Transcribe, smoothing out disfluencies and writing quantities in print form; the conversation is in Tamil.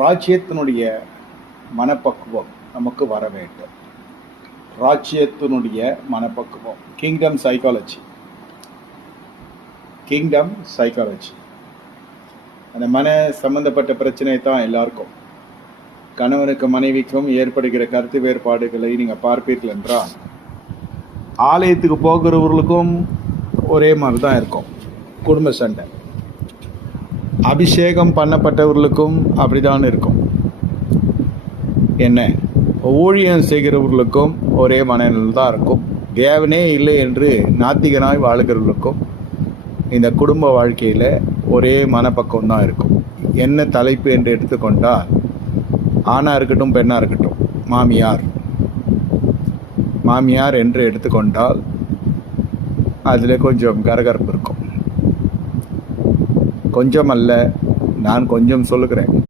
ராஜ்யத்தினுடைய மனப்பக்குவம் நமக்கு வர வேண்டும். ராஜ்யத்தினுடைய மனப்பக்குவம், கிங்டம் சைக்காலஜி. அந்த மன சம்பந்தப்பட்ட பிரச்சனை தான் எல்லாருக்கும், கணவனுக்கு மனைவிக்கும் ஏற்படுகிற கருத்து வேறுபாடுகளை நீங்கள் பார்ப்பீர்கள் என்றால், ஆலயத்துக்கு போகிறவர்களுக்கும் ஒரே மாதிரி தான் இருக்கும், குடும்ப சண்டை. அபிஷேகம் பண்ணப்பட்டவர்களுக்கும் அப்படிதான் இருக்கும். என்ன, ஊழியம் செய்கிறவர்களுக்கும் ஒரே மனநிலை தான் இருக்கும். தேவனே இல்லை என்று நாத்திகனாய் வாழ்கிறவர்களுக்கும் இந்த குடும்ப வாழ்க்கையில் ஒரே மனப்பக்கம் தான் இருக்கும். என்ன தலைப்பு என்று எடுத்துக்கொண்டால், ஆணாக இருக்கட்டும் பெண்ணாக இருக்கட்டும், மாமியார் என்று எடுத்துக்கொண்டால் அதில் கொஞ்சம் கரகரப்பு இருக்கும். கொஞ்சம் அல்ல, நான் கொஞ்சம் சொல்லுகிறேன்.